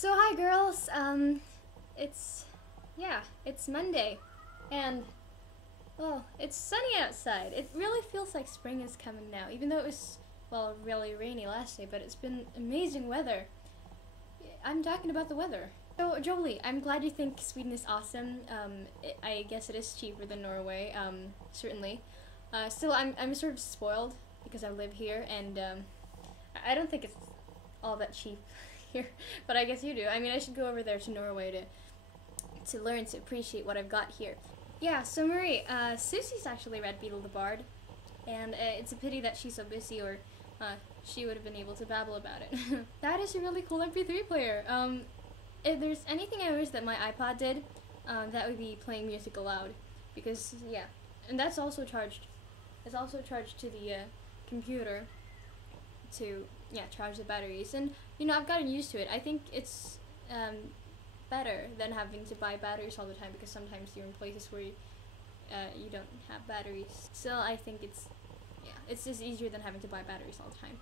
So hi girls, it's Monday, and well, it's sunny outside. It really feels like spring is coming now, even though it was, well, really rainy last day, but it's been amazing weather. I'm talking about the weather. So Jolie, I'm glad you think Sweden is awesome. I guess it is cheaper than Norway, certainly. Still, I'm sort of spoiled because I live here, and I don't think it's all that cheap here, but I guess you do. I mean, I should go over there to Norway to learn to appreciate what I've got here. Yeah, so Marie, Susie's actually read Beetle the Bard, and it's a pity that she's so busy, or she would have been able to babble about it. That is a really cool MP3 player. If there's anything I wish that my iPod did, that would be playing music aloud, because yeah, and that's also charged. It's also charged to the computer to charge the batteries, and I've gotten used to it. I think it's better than having to buy batteries all the time, because sometimes you're in places where you don't have batteries. Still, I think it's just easier than having to buy batteries all the time.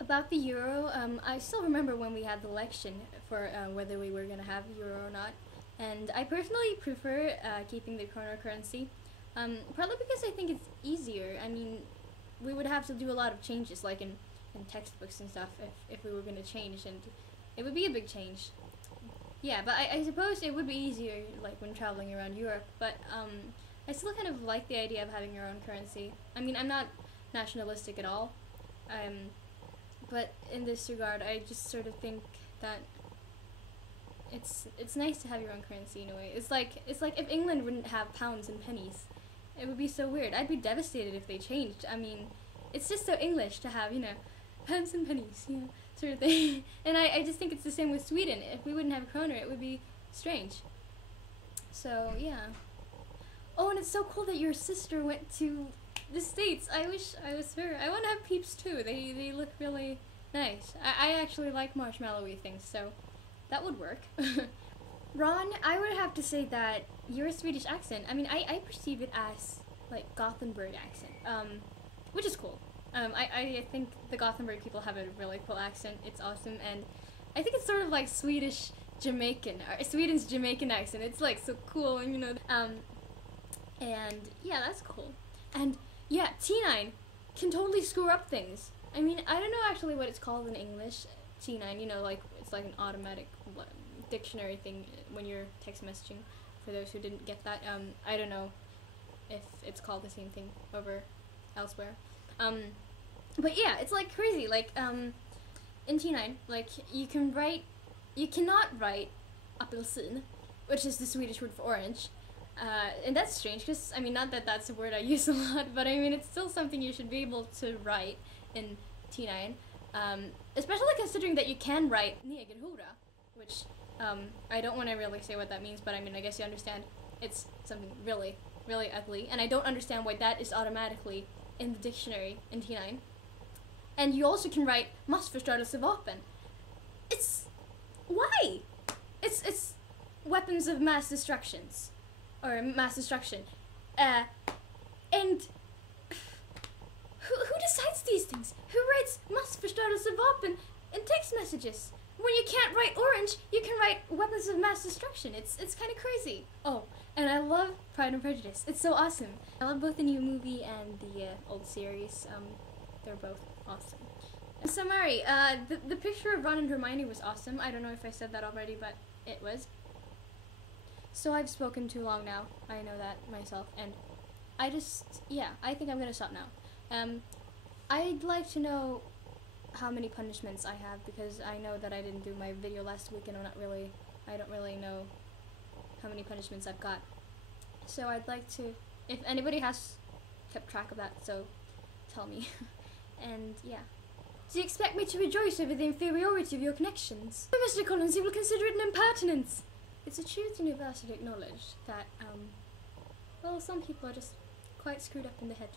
About the euro, I still remember when we had the election for whether we were going to have euro or not, and I personally prefer keeping the krona currency, partly because I think it's easier. I mean, we would have to do a lot of changes, like in textbooks and stuff, if we were going to change, and it would be a big change. Yeah, but I suppose it would be easier, like, when traveling around Europe, but I still kind of like the idea of having your own currency. I mean, I'm not nationalistic at all, but in this regard, I just sort of think that it's nice to have your own currency in a way. It's like if England wouldn't have pounds and pennies, it would be so weird. I'd be devastated if they changed. I mean, it's just so English to have, pounds and pennies, sort of thing. And I just think it's the same with Sweden. If we wouldn't have kroner, it would be strange. So, yeah. Oh, and it's so cool that your sister went to the States. I wish I was her. I want to have peeps too. They look really nice. I actually like marshmallowy things, so that would work. Ron, I would have to say that your Swedish accent, I mean, I perceive it as, like, Gothenburg accent, which is cool. I think the Gothenburg people have a really cool accent. It's awesome, and I think it's sort of like Swedish Jamaican, or Sweden's Jamaican accent. It's, like, so cool, and, and, yeah, that's cool. And, yeah, T9 can totally screw up things. I mean, I don't know actually what it's called in English, T9, like, it's like an automatic dictionary thing when you're text messaging, for those who didn't get that. I don't know if it's called the same thing over elsewhere. But yeah, it's like crazy, like, in T9, like, you cannot write apelsin, which is the Swedish word for orange, and that's strange, because, I mean, not that that's a word I use a lot, but I mean, it's still something you should be able to write in T9, especially considering that you can write negerhora, which, I don't want to really say what that means, but I mean, I guess you understand. It's something really, really ugly, and I don't understand why that is automatically in the dictionary in T9. And you also can write massförstörelsevapen. Why? It's weapons of mass destructions, or mass destruction. And who decides these things? Who writes massförstörelsevapen in text messages? When you can't write orange, you can write weapons of mass destruction. It's kind of crazy. Oh, and I love Pride and Prejudice. It's so awesome. I love both the new movie and the old series. They're both awesome. So Mari, the picture of Ron and Hermione was awesome. I don't know if I said that already, but it was. So I've spoken too long now. I know that myself, and I think I'm gonna stop now. I'd like to know how many punishments I have, because I know that I didn't do my video last week, and I don't really know how many punishments I've got. So I'd like to, if anybody has kept track of that, so tell me. And yeah. Do you expect me to rejoice over the inferiority of your connections? Oh, Mr. Collins, you will consider it an impertinence. It's a truth universally acknowledged that, well, some people are just quite screwed up in the head.